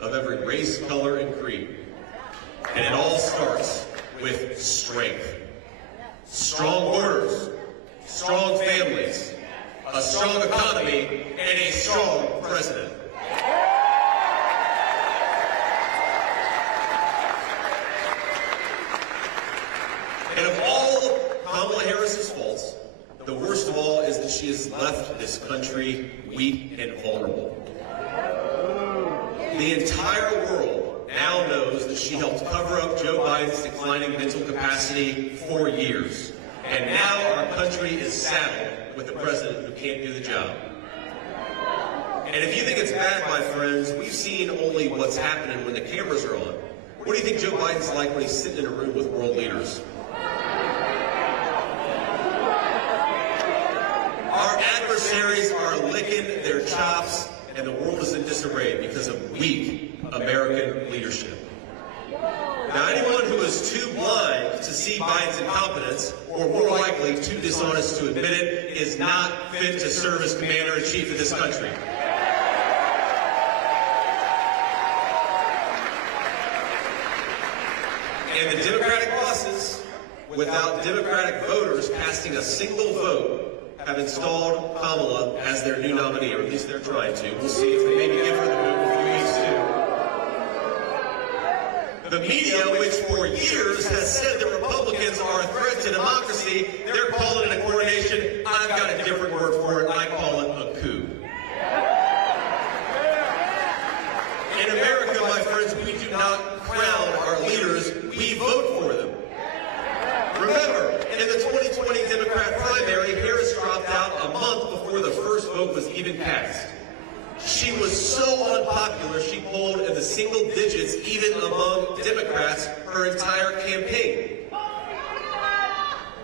of every race, color, and creed. And it all starts with strength. Strong borders, strong families, a strong economy, and a strong president. And of all Kamala Harris's faults, the worst of all is that she has left this country weak and vulnerable. The entire world now knows that she helped cover up Joe Biden's declining mental capacity for years. And now our country is saddled with a president who can't do the job. And if you think it's bad, my friends, we've seen only what's happening when the cameras are on. What do you think Joe Biden's like when he's sitting in a room with world leaders? Our adversaries are licking their chops, and the world is in disarray because of weak American leadership. Now, anyone who is too blind to see Biden's incompetence, or more likely too dishonest to admit it, is not fit to serve as commander-in-chief of this country. And the Democratic bosses, without Democratic voters casting a single vote, have installed Kamala as their new nominee, or at least they're trying to. We'll see if they maybe give her the vote in a few weeks, too. The media, which for years has said that Republicans are a threat to democracy, they're calling it a coronation. I've got a different word for it. I call it a coup. In America, my friends, we do not crown our leaders. We vote for them. Remember, in the 2020 Democrat primary, Harris dropped out a month before the first vote was even cast. She was so unpopular, she polled in the single digits even among Democrats her entire campaign.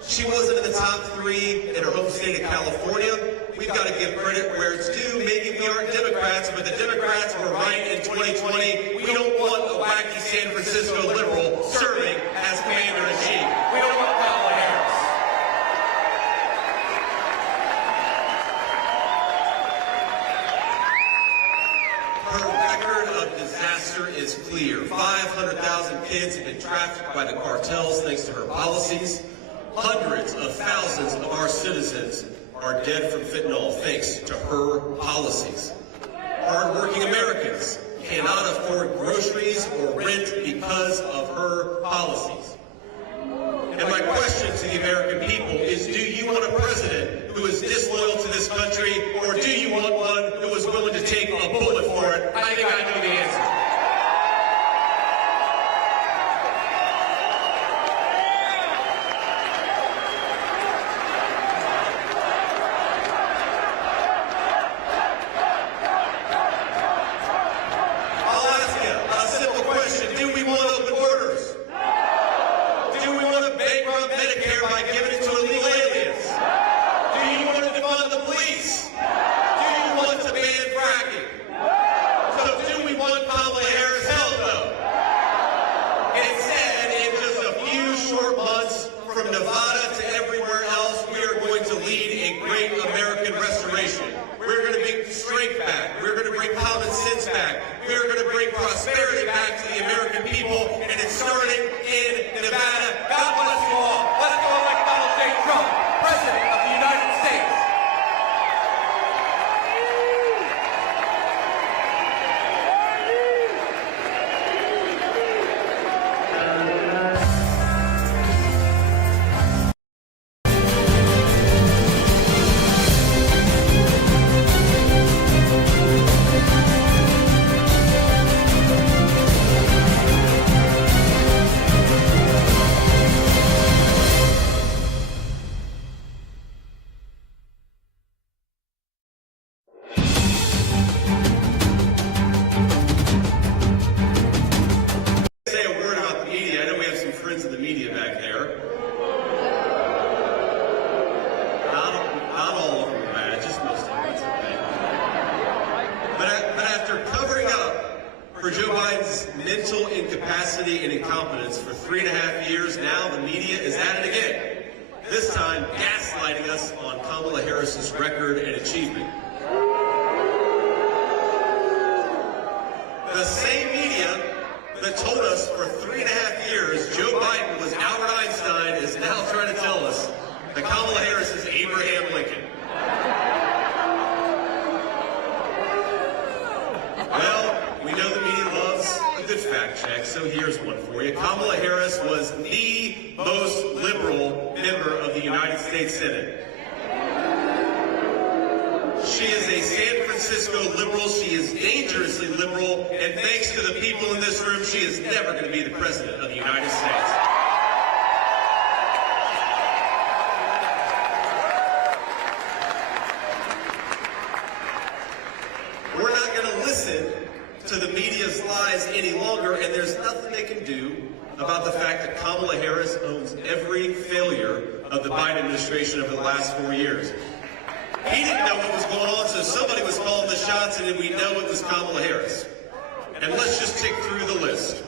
She wasn't in the top 3 in her home state of California. We've got to give credit where it's due. Maybe we aren't Democrats, but the Democrats were right in 2020. We don't want a wacky San Francisco liberal serving as commander-in-chief. We don't want Kamala Harris. Her record of disaster is clear. 500,000 kids have been trafficked by the cartels thanks to her policies. Hundreds of thousands of our citizens are dead from fentanyl thanks to her policies. Hard-working Americans cannot afford groceries or rent because of her policies. And my question to the American people is, do you want a president who is disloyal to this country, or do you want one who is willing to take a bullet for it? I think I know the answer. Prosperity back to the American people, and it's starting in Nevada. God bless you all. Let's go elect Donald J. Trump, President of the United States. For Joe Biden's mental incapacity and incompetence for 3.5 years, now the media is at it again. This time, gaslighting us on Kamala Harris's record and achievement. The same that told us for 3.5 years Joe Biden was Albert Einstein is now trying to tell us that Kamala Harris is Abraham Lincoln. Well, we know the media loves a good fact check, so here's one for you. Kamala Harris was the most liberal member of the United States Senate. She is a San Francisco liberal. She is dangerously liberal. And thanks to the people in this room, she is never going to be the president of the United States. We're not going to listen to the media's lies any longer, and there's nothing they can do about the fact that Kamala Harris owns every failure of the Biden administration over the last 4 years. He didn't know what was going on, so somebody was calling the shots, and then we know it was Kamala Harris. And let's just tick through the list.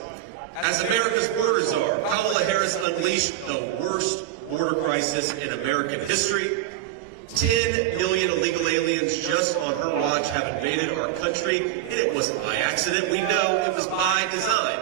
As America's border czar, Kamala Harris unleashed the worst border crisis in American history. 10 million illegal aliens just on her watch have invaded our country, and it wasn't by accident. We know it was by design.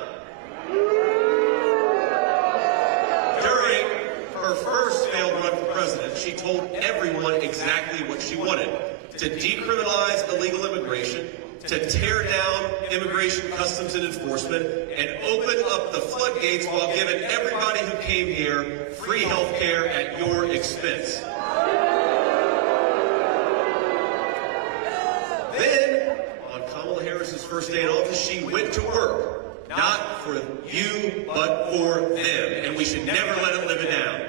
During her first failed run for president, she told everyone exactly what she wanted: to decriminalize illegal immigration, to tear down immigration customs and enforcement, and open up the floodgates while giving everybody who came here free health care at your expense. Then, on Kamala Harris's first day in office, she went to work. Not for you, but for them. And we should never let them live it down.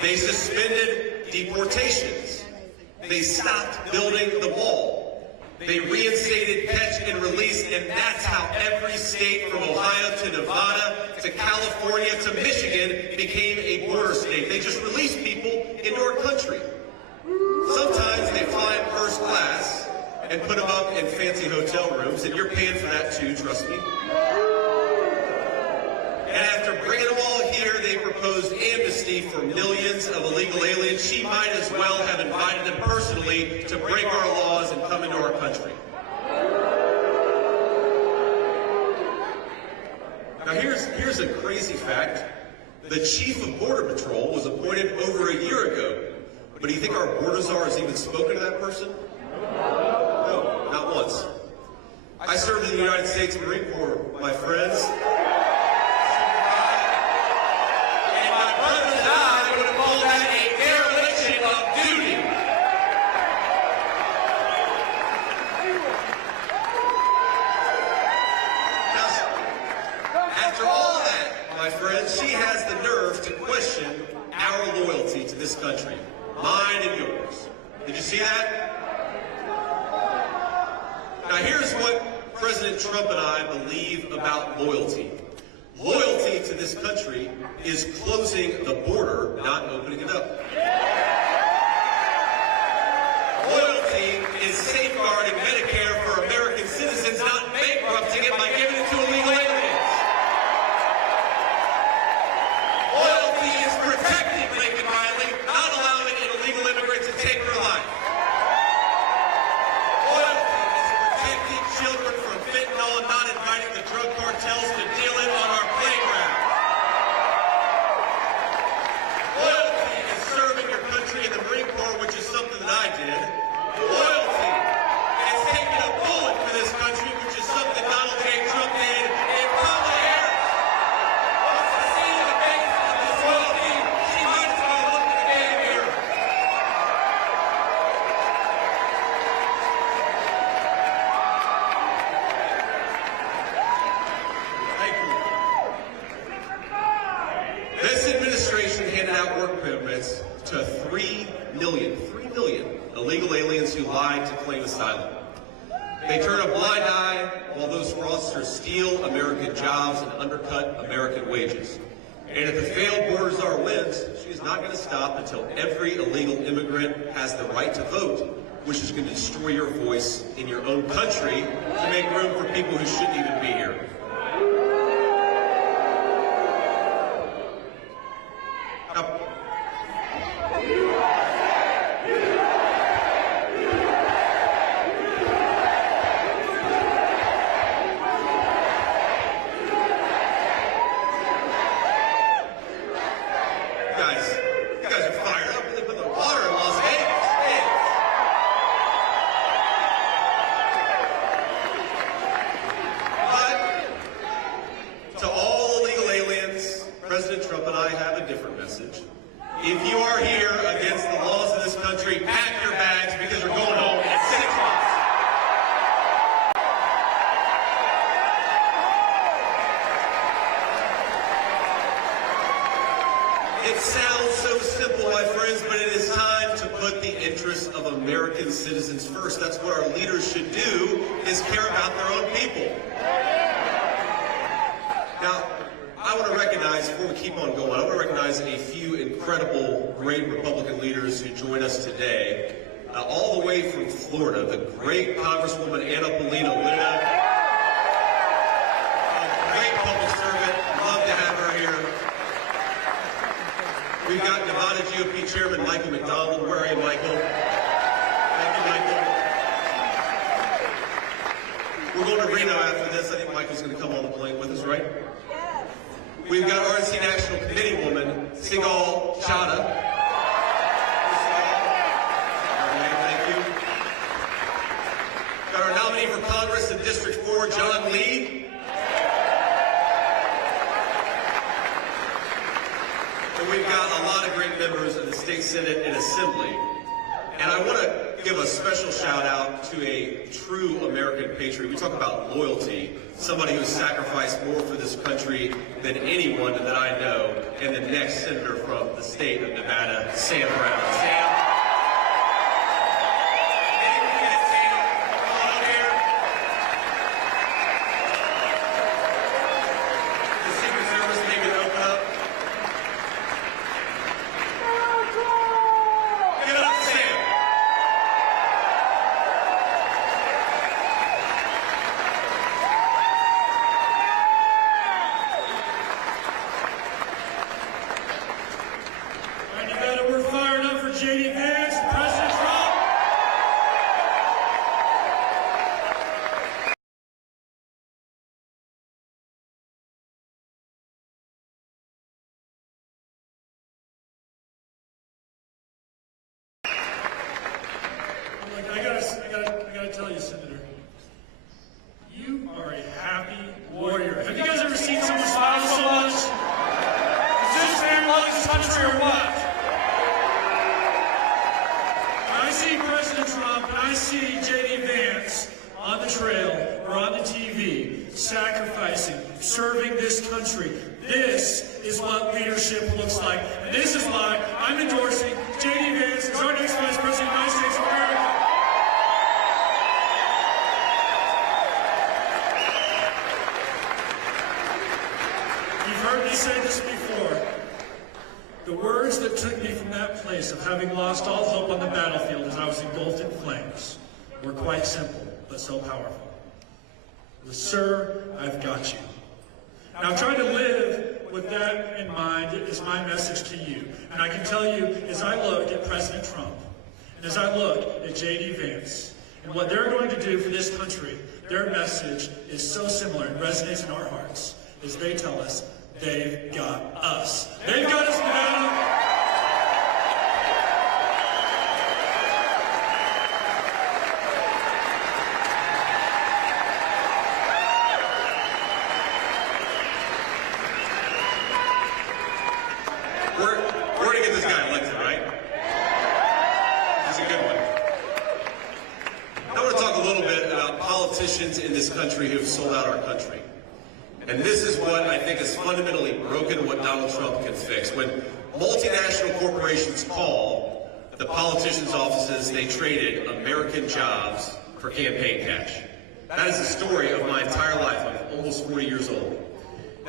They suspended deportations. They stopped building the wall. They reinstated catch and release, and that's how every state from Ohio to Nevada to California to Michigan became a border state. They just released people into our country. Sometimes they fly in first class and put them up in fancy hotel rooms, and you're paying for that too, trust me. And after bringing them all here, they proposed amnesty for millions of illegal aliens. She might as well have invited them personally to break our laws and come into our country. Now here's a crazy fact. The chief of Border Patrol was appointed over a year ago. But do you think our border czar has even spoken to that person? No, not once. I served in the United States Marine Corps, my friends. And my brothers and I would have called that a dereliction of duty. Now, after all that, my friends, she has the nerve to question our loyalty to this country. Mine and yours. Did you see that? Now here's what President Trump and I believe about loyalty. Loyalty to this country is closing the border, not opening it up. Loyalty is safeguarding Medicare for American citizens, not bankrupting it by giving it to illegal aliens. Loyalty is protecting Lincoln Riley, not allowing an illegal immigrant to take her life. Loyalty is protecting children from fentanyl and not inviting the drug cartels to deal it on our playground. Loyalty is serving your country in the Marine Corps, which is something that I did. Loyalty is taking a bullet for this country, which is something Donald J. Trump did. And Kamala Harris wants to see the face of this loyalty. She might as well look in the damn mirror. Thank you. This administration handed out work permits to 3 million illegal aliens who lied to claim asylum. They turn a blind eye while those fraudsters steal American jobs and undercut American wages. And if the failed border czar wins, she's not going to stop until every illegal immigrant has the right to vote, which is going to destroy your voice in your own country to make room for people who shouldn't even be here. American citizens first. That's what our leaders should do, is care about their own people. Now, I want to recognize, before we keep on going, I want to recognize a few incredible, great Republican leaders who join us today. All the way from Florida, the great Congresswoman Anna Paulino-Luna, a great public servant, love to have her here. We've got Nevada GOP Chairman Michael McDonald. Where are you, Michael? Thank you, Michael. We're going to Reno after this. I think Michael's going to come on the plane with us, right? Yes. We've got RNC National Committee woman, Sigal Chadha. Our nominee for Congress in District 4, John Lee. And we've got a lot of great members of the State Senate and Assembly. And I want to give a special shout out to a true American patriot. We talk about loyalty, somebody who sacrificed more for this country than anyone that I know, and the next senator from the state of Nevada, Sam Brown. Sam. JD Vance, President Trump. I gotta tell you, Senator, you are a happy warrior. Have you guys ever seen someone smile so much? Is this man loving this country or what? I see President Trump and I see JD Vance on the trail or on the TV, sacrificing, serving this country. This is what leadership looks like. And this is why I'm endorsing JD Vance as our next Vice President of the United States of America. You've heard me say this before. The words that took me from that place of having lost all hope on the battlefield as I was engulfed in flames were quite simple, but so powerful. It was, "Sir, I've got you." Now, I'm trying to live with that in mind is my message to you. And I can tell you, as I look at President Trump, and as I look at JD Vance, and what they're going to do for this country, their message is so similar and resonates in our hearts as they tell us, they've got us. They've got us, Nevada. We're going to get this guy elected, right? This is a good one. I want to talk a little bit about politicians in this country who have sold out our country. And this is what I think is fundamentally broken, what Donald Trump can fix. When multinational corporations call the politicians' offices, they traded American jobs for campaign cash. That is the story of my entire life. I'm almost 40 years old.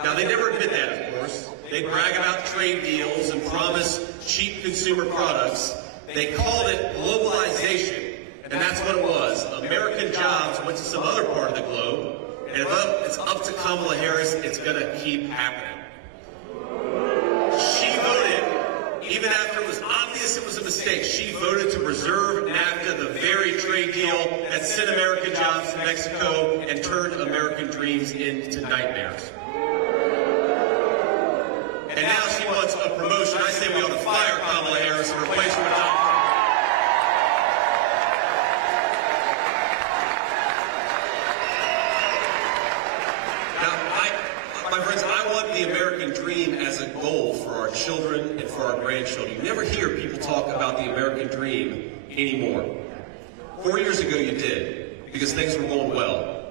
Now, they never admit that, of course. They brag about trade deals and promise cheap consumer products. They called it globalization, and that's what it was. American jobs went to some other part of the globe, and if it's up to Kamala Harris, it's going to keep happening. She voted, even after it was obvious it was a mistake, she voted to preserve NAFTA, the very trade deal that sent American jobs to Mexico and turned American dreams into nightmares. And now she wants a promotion. I say we ought to fire Kamala Harris and replace her with Donald Trump. Now, my friends, I want the American dream as a goal for our children and for our grandchildren. You never hear people talk about the American dream anymore. 4 years ago you did, because things were going well.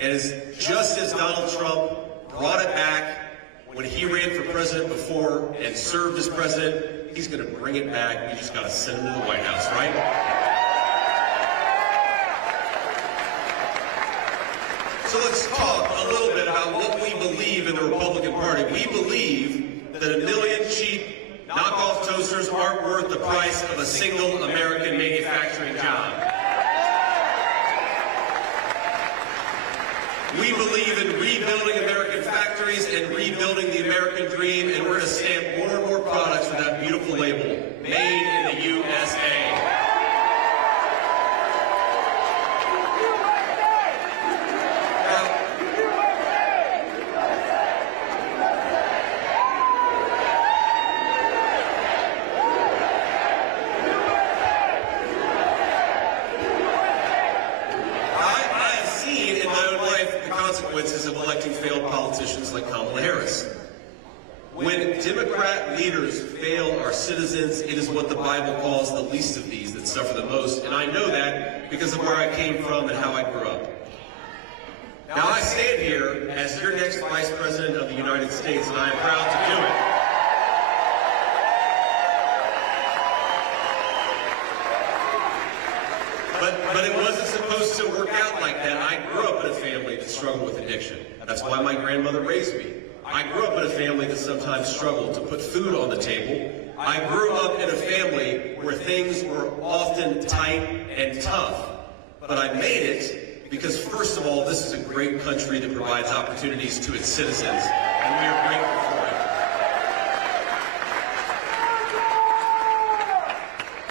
And just as Donald Trump brought it back when he ran for president before and served as president, he's going to bring it back. We just got to send him to the White House, right? So let's talk a little bit about what we believe in the Republican Party. We believe that a million cheap knockoff toasters aren't worth the price of a single American manufacturing job. We believe in rebuilding American factories and rebuilding the American dream, and we're going to stamp more and more products with that beautiful label, Made in the USA. Consequences of electing failed politicians like Kamala Harris. When Democrat leaders fail our citizens, it is what the Bible calls the least of these that suffer the most, and I know that because of where I came from and how I grew up. Now I stand here as your next Vice President of the United States, and I am proud to do it. But it wasn't supposed to work out like that. I grew up in a family that struggled with addiction. That's why my grandmother raised me. I grew up in a family that sometimes struggled to put food on the table. I grew up in a family where things were often tight and tough. But I made it because, first of all, this is a great country that provides opportunities to its citizens, and we are grateful for it.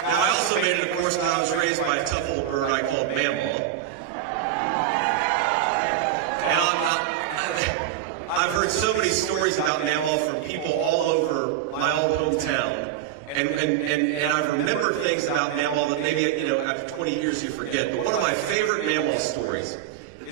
Now, I also made it, of course, when I was raised by a tough old bird I called Mamaw. I've heard so many stories about Mamaw from people all over my old hometown. And I've remembered things about Mamaw that maybe, after 20 years you forget. But one of my favorite Mamaw stories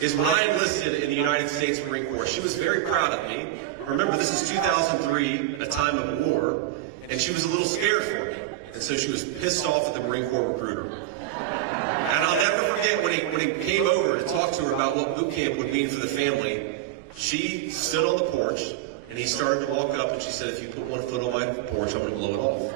is when I enlisted in the United States Marine Corps. She was very proud of me. Remember, this is 2003, a time of war, and she was a little scared for me. And so she was pissed off at the Marine Corps recruiter. And I'll never forget when he came over to talk to her about what boot camp would mean for the family. She stood on the porch, and he started to walk up, and she said, "If you put one foot on my porch, I'm going to blow it off."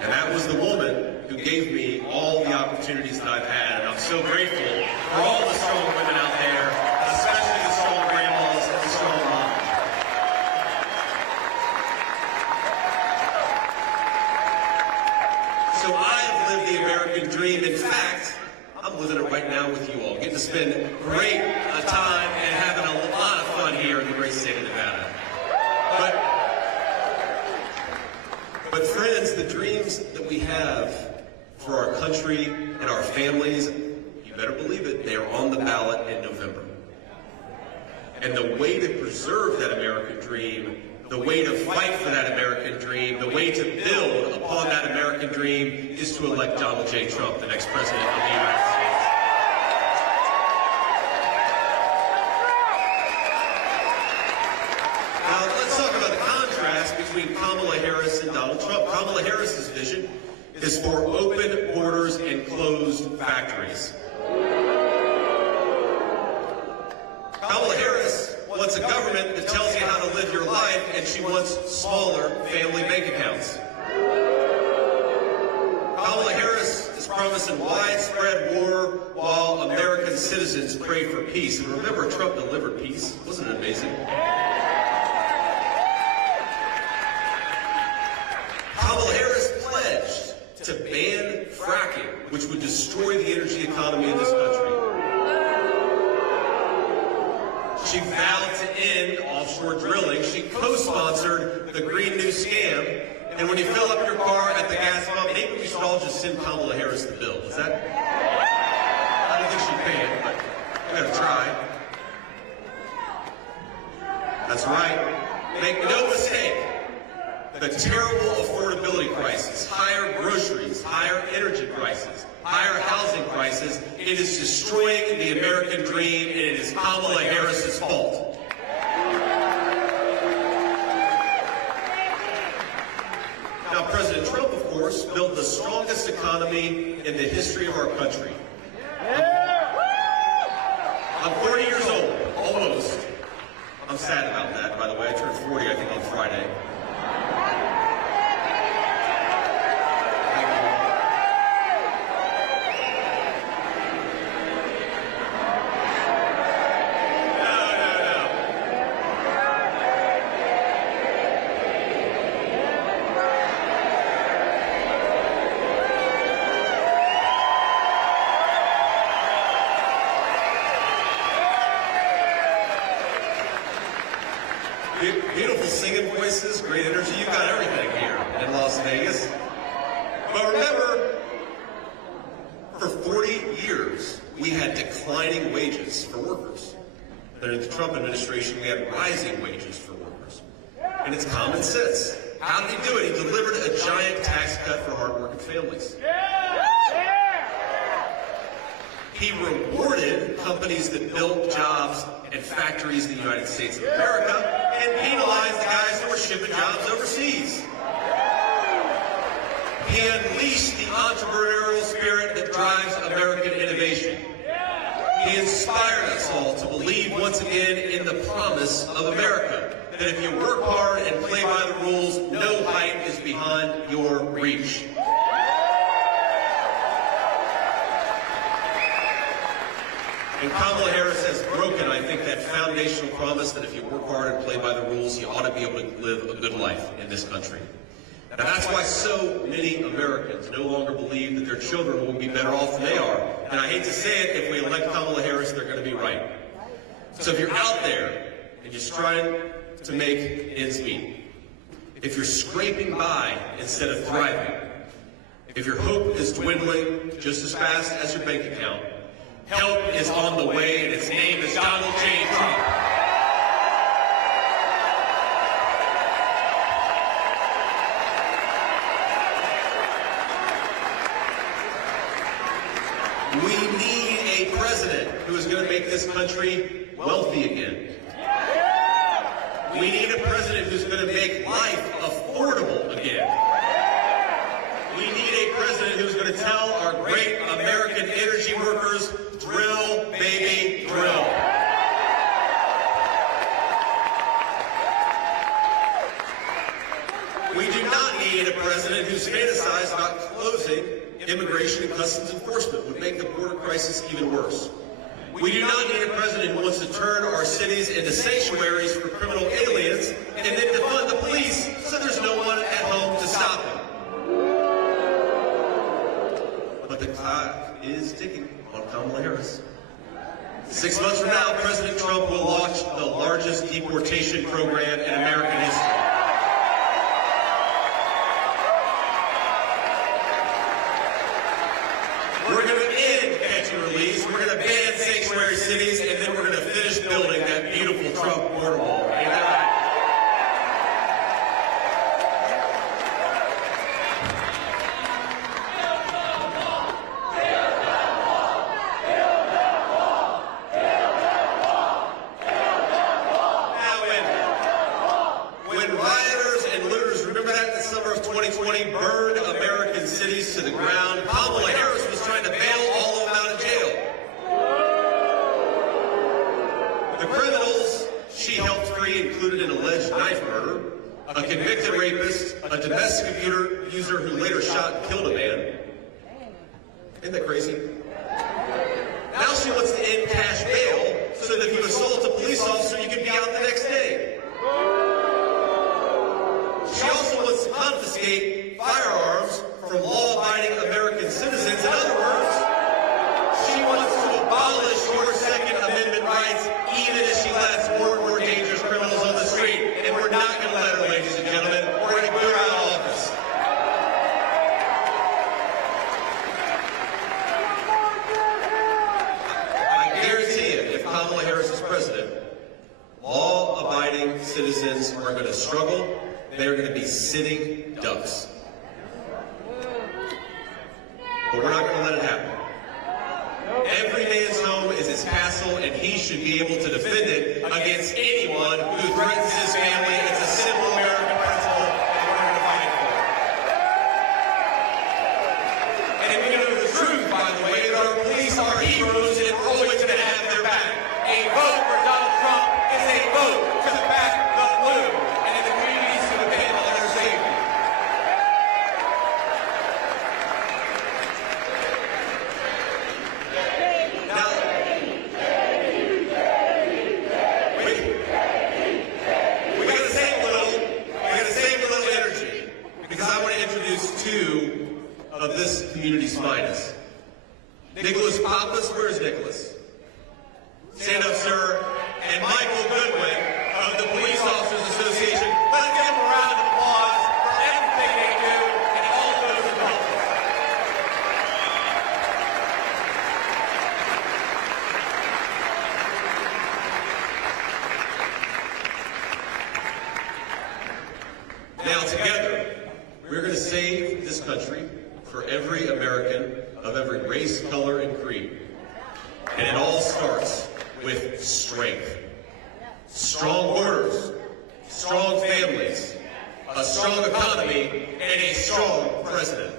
And that was the woman who gave me all the opportunities that I've had, and I'm so grateful for all the strong women out there, especially the strong grandmas and the strong moms. So I have lived the American dream. In fact, I'm living it right now with you all, getting to spend great time and having a lot of fun here in the great state of Nevada. But friends, the dreams that we have for our country and our families, you better believe it, they are on the ballot in November. And the way to preserve that American dream, the way to fight for that American dream, the way to build upon that American dream is to elect Donald J. Trump, the next president of the United States. Now, let's talk about the contrast between Kamala Harris and Donald Trump. Kamala Harris's vision is for open borders and closed factories. Kamala Harris wants a government that tells you how to live your life, and she wants smaller family bank accounts. Kamala Harris is promising widespread war while American citizens pray for peace. And remember, Trump delivered peace. Wasn't it amazing? Kamala Harris pledged to ban fracking, which would destroy the energy economy in this country. She vowed to end offshore drilling. She co-sponsored the Green New Scam. And when you fill up your car at the gas pump, maybe we should all just send Kamala Harris the bill. Is that? I don't think she can, but we're going to try. That's right. Make no mistake. The terrible affordability crisis, higher groceries, higher energy prices, higher housing prices, it is destroying the American dream, and it is Kamala Harris's fault. Now, President Trump, of course, built the strongest economy in the history of our country. I'm 40 years old, almost. I'm sad about that, by the way. I turned 40, I think, on Friday. Beautiful singing voices, great energy. You've got everything here in Las Vegas. But remember, for 40 years, we had declining wages for workers. Under the Trump administration, we had rising wages for workers. And it's common sense. How did he do it? He delivered a giant tax cut for hardworking families. He rewarded companies that built jobs and factories in the United States of America and penalized the guys that were shipping jobs overseas. He unleashed the entrepreneurial spirit that drives American innovation. He inspired us all to believe once again in the promise of America, that if you work hard and play by the rules, no height is beyond your reach. And Kamala Harris has broken, I think, that foundational promise that if you work hard and play by the rules, you ought to be able to live a good life in this country. And that's why so many Americans no longer believe that their children will be better off than they are. And I hate to say it, if we elect Kamala Harris, they're going to be right. So if you're out there and you're trying to make ends meet, if you're scraping by instead of thriving, if your hope is dwindling just as fast as your bank account, help is on the way, and its name is Donald J. Trump. We need a president who is going to make this country wealthy again. We need a president who's going to make life affordable again. We need a president who's going to tell our great American energy workers, drill, baby, drill. We do not need a president who's fantasized about closing immigration and customs enforcement, would make the border crisis even worse. We do not need a president who wants to turn our cities into sanctuaries for criminal aliens and then defund the police so there's no one at home to stop them. But the clock is ticking on Kamala Harris. 6 months from now, President Trump will launch the largest deportation program in American history. We're going to end catch and release, we're going to ban sanctuary cities, and then we're going to finish building that beautiful Trump border wall. Ain't that right? Now, when rioters and looters, remember that in the summer of 2020, burned American cities to the ground, Kamala Harris was trying to bail all of them out of jail. The criminals she helped free included an alleged knife murderer, a convicted rapist, a domestic abuser who later shot and killed a man. Isn't that crazy? Now she wants to end cash bail so that if you assault a police officer, you can be out the next day. She also wants to confiscate firearms from law-abiding American citizens. In other words, she wants to abolish your Second Amendment rights even as she lets more and more dangerous criminals on the street. And we're not going to let her, ladies and gentlemen. We're going to put her out of office. I guarantee you, if Kamala Harris is president, law-abiding citizens are going to struggle. They're going to be sitting ducks. But we're not going to let it happen. Every man's home is his castle, and he should be able to defend it against anyone who threatens his family. It's a simple American principle, and we're going to fight for it. And if you know the truth, by the way, that our police are heroes, and we're always going to have their back. A vote for Donald Trump is a vote to back the blue, and in the communities to depend on their safety. Two of this community's finest. Nicholas Pappas, where's Nicholas? Stand up, sir. And Michael Goodwin of the Police Officers Association. Association. Let's give them a round of applause for everything they do and all those involved. Now together, we're going to save this country for every American of every race, color, and creed. And it all starts with strength. Strong borders, strong families, a strong economy, and a strong president.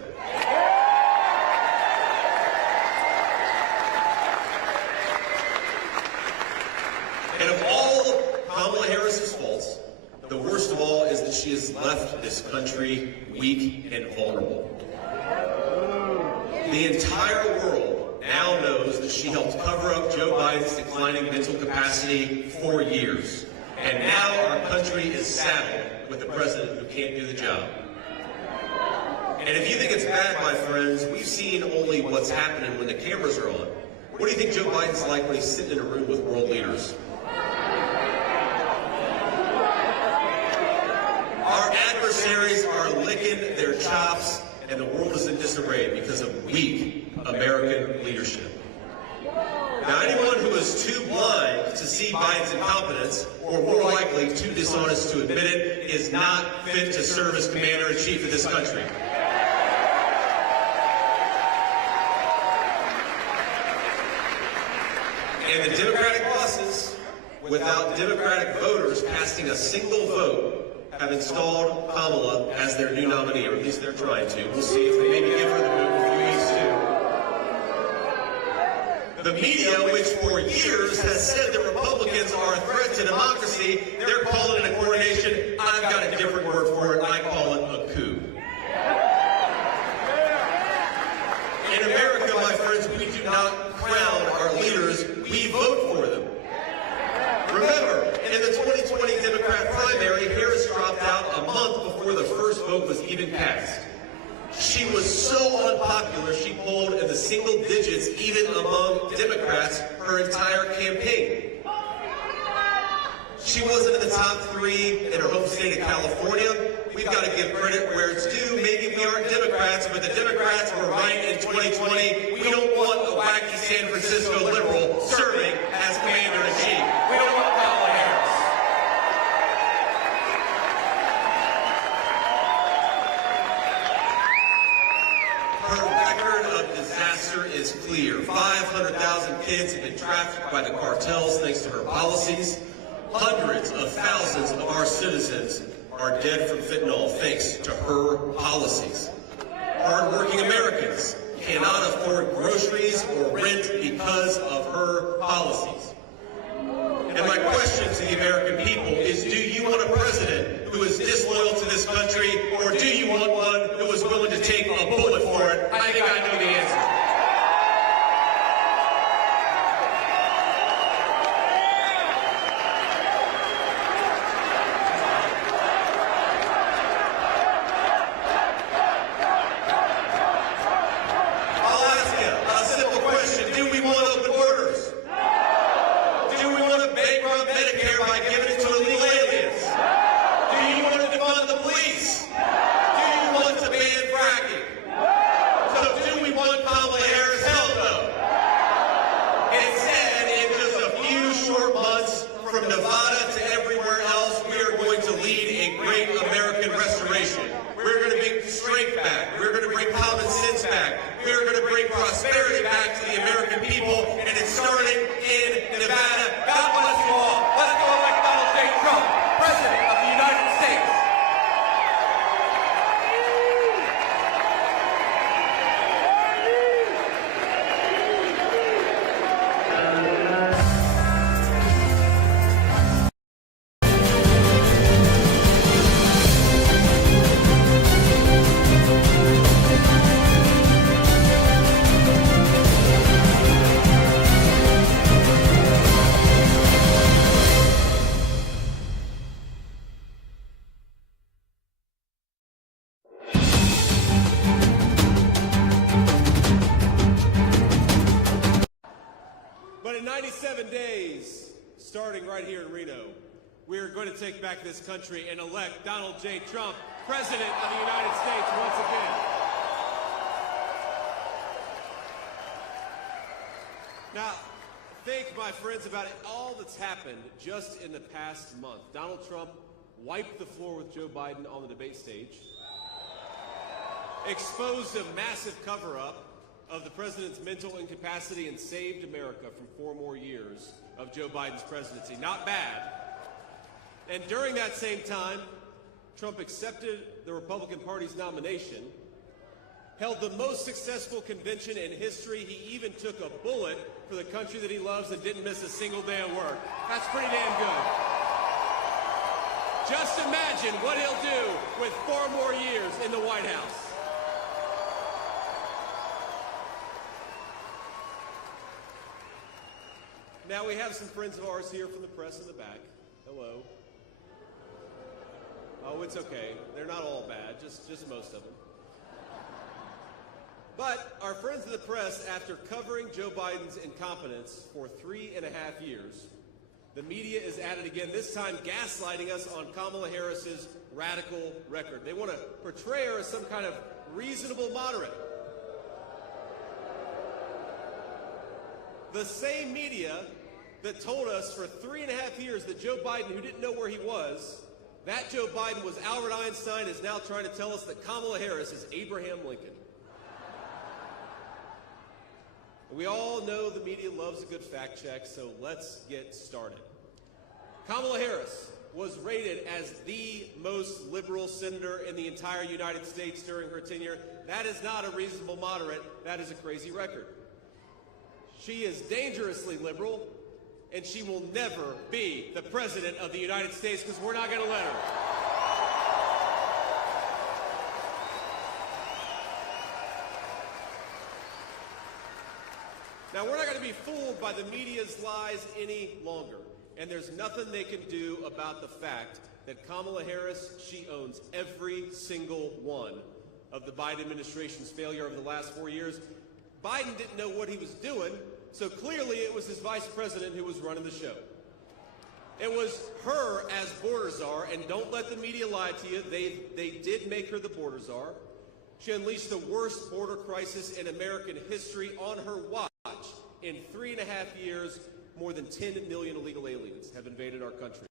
And of all Kamala Harris's faults, the worst of all is that she has left this country weak and vulnerable. The entire world now knows that she helped cover up Joe Biden's declining mental capacity for years. And now our country is saddled with a president who can't do the job. And if you think it's bad, my friends, we've seen only what's happening when the cameras are on. What do you think Joe Biden's like when he's sitting in a room with world leaders? Our adversaries are licking their chops, and the world is in disarray because of weak American leadership. Now, anyone who is too blind to see Biden's incompetence, or more likely too dishonest to admit it, is not fit to serve as commander-in-chief of this country. And the Democratic bosses, without Democratic voters casting a single vote, have installed Kamala as their new nominee, or at least they're trying to. We'll see if they maybe give her the vote in a few weeks, too. The media, which for years has said that Republicans are a threat to democracy, they're calling it a coronation. I've got a different word for it. I call it a coup. In America, my friends, we do not crown our leaders. We vote for them. Remember, in the 2020 Democrat primary, Harris dropped out a month before the first vote was even cast. She was so unpopular, she polled in the single digits even among Democrats her entire campaign. She wasn't in the top 3 in her home state of California. We've got to give credit where it's due. Maybe we aren't Democrats, but the Democrats were right in 2020. We don't want a wacky San Francisco liberal serving as commander-in-chief. We don't want Kamala Harris. Her record of disaster is clear. 500,000 kids have been trafficked by the cartels thanks to her policies. Hundreds of thousands of our citizens are dead from fentanyl thanks to her policies. Hard-working Americans cannot afford groceries or rent because of her policies. And my question to the American people is, do you want a president who is disloyal to this country, or do you want one who is willing to take a bullet for it? I think I know the answer. Prosperity back to the American people, and it's starting in Nevada. God bless you all. Let's go elect Donald J. Trump, President of the United States. But in 97 days, starting right here in Reno, we are going to take back this country and elect Donald J. Trump, President of the United States, once again. Now, think, my friends, about all that's happened just in the past month. Donald Trump wiped the floor with Joe Biden on the debate stage, exposed a massive cover-up of the president's mental incapacity, and saved America from 4 more years of Joe Biden's presidency. Not bad. And during that same time, Trump accepted the Republican Party's nomination, held the most successful convention in history. He even took a bullet for the country that he loves and didn't miss a single day of work. That's pretty damn good. Just imagine what he'll do with 4 more years in the White House. Now, we have some friends of ours here from the press in the back. Hello. Oh, it's okay. They're not all bad, just most of them. But our friends of the press, after covering Joe Biden's incompetence for 3.5 years, the media is at it again, this time gaslighting us on Kamala Harris's radical record. They want to portray her as some kind of reasonable moderate. The same media that told us for 3.5 years that Joe Biden, who didn't know where he was, that Joe Biden was Albert Einstein, is now trying to tell us that Kamala Harris is Abraham Lincoln. We all know the media loves a good fact check, so let's get started. Kamala Harris was rated as the most liberal senator in the entire United States during her tenure. That is not a reasonable moderate. That is a crazy record. She is dangerously liberal, and she will never be the President of the United States because we're not going to let her. Now, we're not going to be fooled by the media's lies any longer. And there's nothing they can do about the fact that Kamala Harris, she owns every single one of the Biden administration's failure over the last 4 years. Biden didn't know what he was doing, so clearly it was his vice president who was running the show. It was her as border czar, and don't let the media lie to you, they did make her the border czar. She unleashed the worst border crisis in American history on her watch. In 3.5 years, more than 10 million illegal aliens have invaded our country.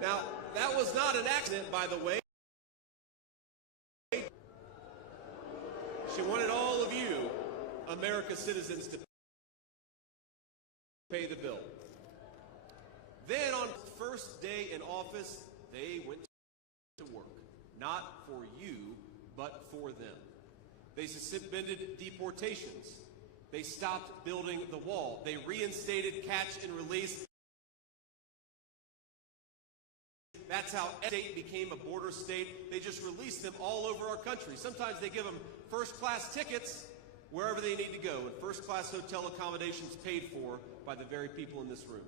Now, that was not an accident, by the way. She wanted all of you, America's citizens, to pay the bill. Then on the first day in office, they went to work. Not for you, but for them. They suspended deportations. They stopped building the wall. They reinstated catch and release. That's how every state became a border state. They just released them all over our country. Sometimes they give them first-class tickets wherever they need to go, and first-class hotel accommodations paid for by the very people in this room.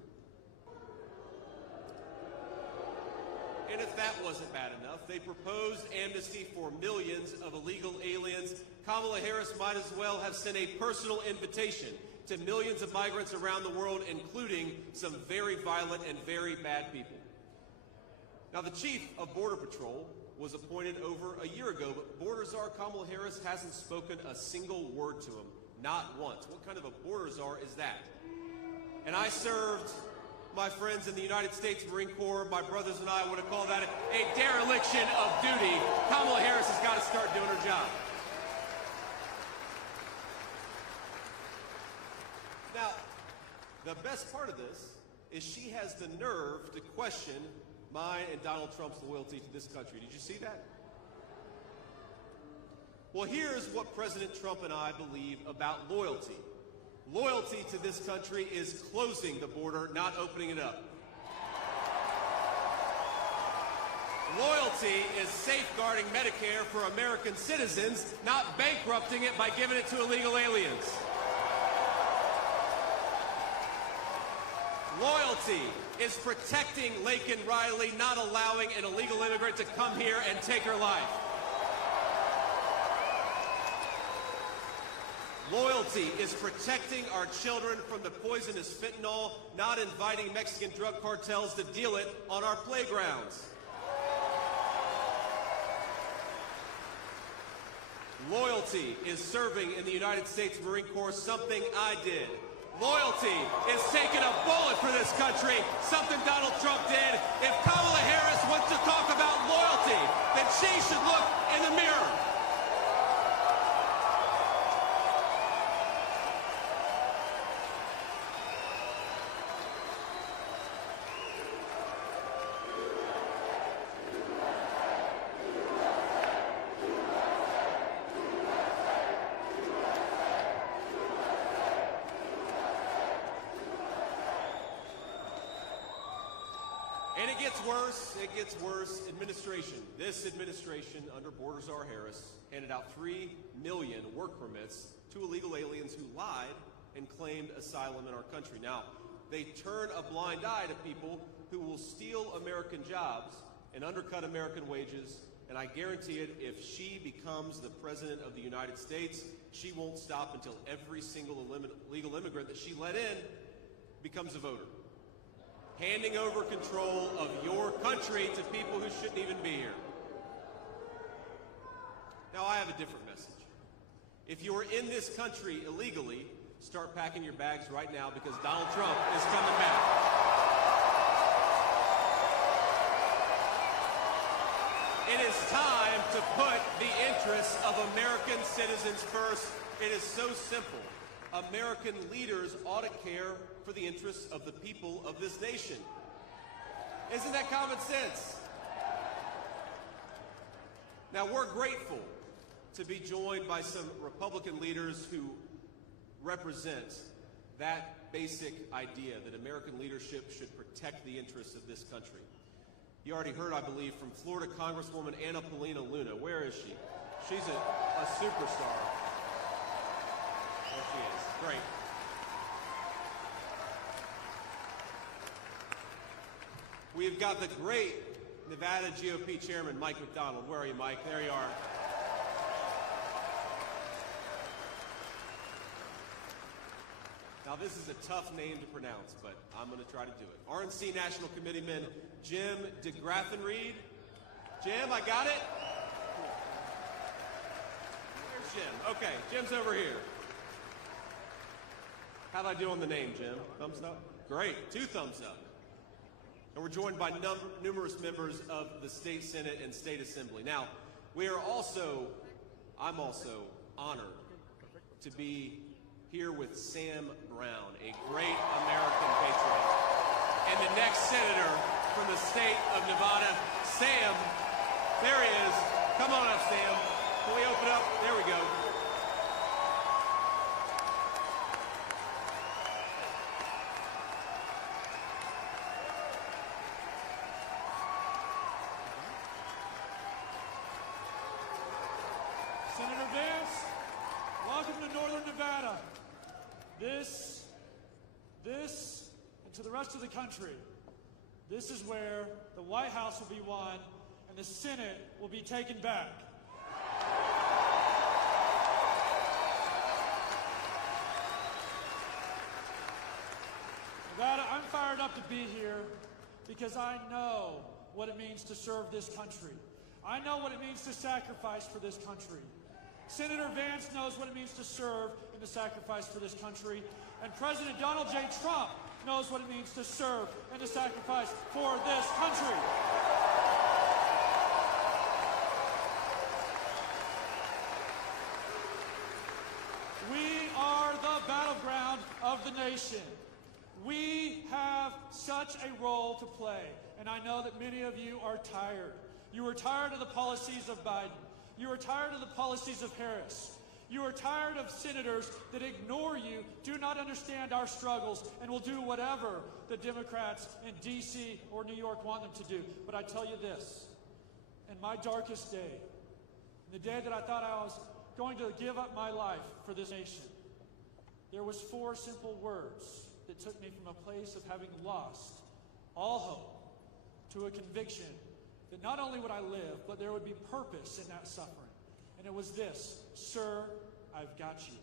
And if that wasn't bad enough, they proposed amnesty for millions of illegal aliens. Kamala Harris might as well have sent a personal invitation to millions of migrants around the world, including some very violent and very bad people. Now, the chief of Border Patrol was appointed over a year ago, but border czar Kamala Harris hasn't spoken a single word to him, not once. What kind of a border czar is that? And I served my friends in the United States Marine Corps. My brothers and I would have called that a dereliction of duty. Kamala Harris has got to start doing her job. Now, the best part of this is she has the nerve to question mine and Donald Trump's loyalty to this country. Did you see that? Well, here's what President Trump and I believe about loyalty. Loyalty to this country is closing the border, not opening it up. Loyalty is safeguarding Medicare for American citizens, not bankrupting it by giving it to illegal aliens. Loyalty is protecting Laken Riley, not allowing an illegal immigrant to come here and take her life. Loyalty is protecting our children from the poisonous fentanyl, not inviting Mexican drug cartels to deal it on our playgrounds. Loyalty is serving in the United States Marine Corps, something I did. Loyalty is taking a bullet for this country, something Donald Trump did. If Kamala Harris wants to talk about loyalty, then she should look in the mirror. And it gets worse. Administration. This administration, under Borders R. Harris, handed out 3 million work permits to illegal aliens who lied and claimed asylum in our country. Now, they turn a blind eye to people who will steal American jobs and undercut American wages, and I guarantee it, if she becomes the President of the United States, she won't stop until every single illegal immigrant that she let in becomes a voter. Handing over control of your country to people who shouldn't even be here. Now, I have a different message. If you're in this country illegally, start packing your bags right now, because Donald Trump is coming back. It is time to put the interests of American citizens first. It is so simple. American leaders ought to care for the interests of the people of this nation. Isn't that common sense? Now, we're grateful to be joined by some Republican leaders who represent that basic idea that American leadership should protect the interests of this country. You already heard, I believe, from Florida Congresswoman Anna Paulina Luna. Where is she? She's a superstar. There she is. Great. We've got the great Nevada GOP Chairman, Mike McDonald. Where are you, Mike? There you are. Now, this is a tough name to pronounce, but I'm going to try to do it. RNC National Committeeman Jim DeGraffenreid. Jim, I got it? Where's Jim? Okay, Jim's over here. How'd I do on the name, Jim? Thumbs up? Great, 2 thumbs up. And we're joined by numerous members of the State Senate and State Assembly. Now, I'm also honored to be here with Sam Brown, a great American patriot, and the next senator from the state of Nevada, Sam. There he is. Come on up, Sam. Can we open up? There we go. Senator Vance, welcome to Northern Nevada. This, and to the rest of the country, this is where the White House will be won and the Senate will be taken back. Nevada, I'm fired up to be here because I know what it means to serve this country. I know what it means to sacrifice for this country. Senator Vance knows what it means to serve and to sacrifice for this country. And President Donald J. Trump knows what it means to serve and to sacrifice for this country. We are the battleground of the nation. We have such a role to play. And I know that many of you are tired. You are tired of the policies of Biden. You are tired of the policies of Harris. You are tired of senators that ignore you, do not understand our struggles, and will do whatever the Democrats in D.C. or New York want them to do. But I tell you this, in my darkest day, in the day that I thought I was going to give up my life for this nation, there was 4 simple words that took me from a place of having lost all hope to a conviction that not only would I live, but there would be purpose in that suffering. And it was this: sir, I've got you.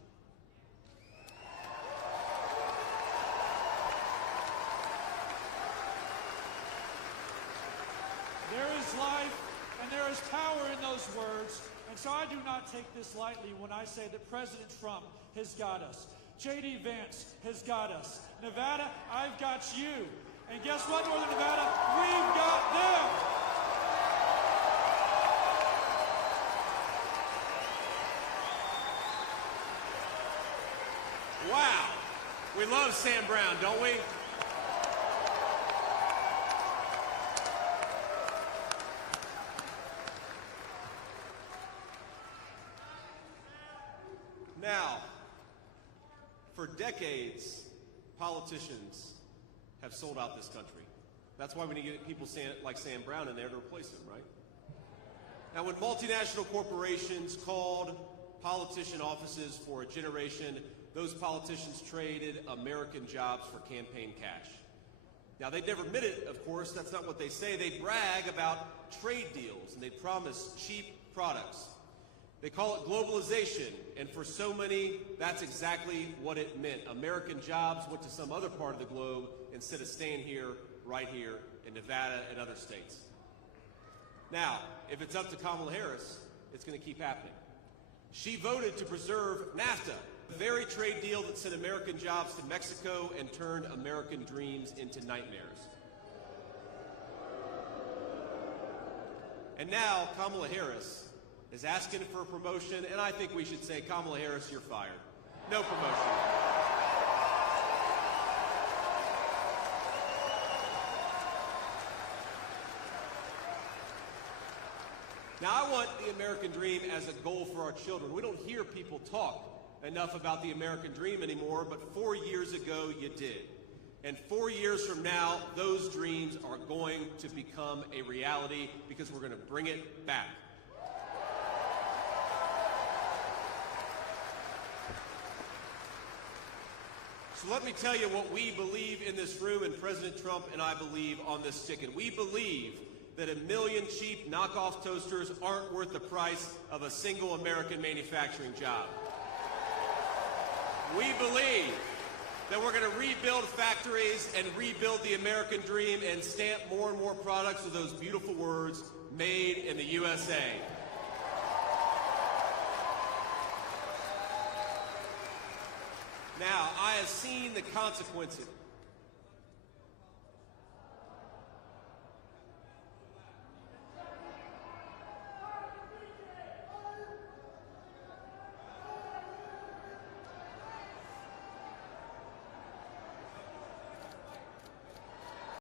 There is life and there is power in those words, and so I do not take this lightly when I say that President Trump has got us. JD Vance has got us. Nevada, I've got you. And guess what, Northern Nevada? We've got them. Wow. We love Sam Brown, don't we? Now, for decades, politicians have sold out this country. That's why we need to get people like Sam Brown in there to replace him, right? Now, when multinational corporations called politician offices for a generation, those politicians traded American jobs for campaign cash. Now, they never admit it, of course. That's not what they say. They brag about trade deals, and they promise cheap products. They call it globalization, and for so many, that's exactly what it meant. American jobs went to some other part of the globe instead of staying here, right here in Nevada and other states. Now, if it's up to Kamala Harris, it's going to keep happening. She voted to preserve NAFTA, the very trade deal that sent American jobs to Mexico and turned American dreams into nightmares. And now Kamala Harris is asking for a promotion, and I think we should say, Kamala Harris, you're fired. No promotion. Now, I want the American dream as a goal for our children. We don't hear people talk enough about the American dream anymore, but 4 years ago you did. And 4 years from now, those dreams are going to become a reality because we're going to bring it back. So let me tell you what we believe in this room, and President Trump and I believe on this ticket. We believe that 1 million cheap knockoff toasters aren't worth the price of a single American manufacturing job. We believe that we're going to rebuild factories and rebuild the American dream and stamp more and more products with those beautiful words, made in the USA. Now, I have seen the consequences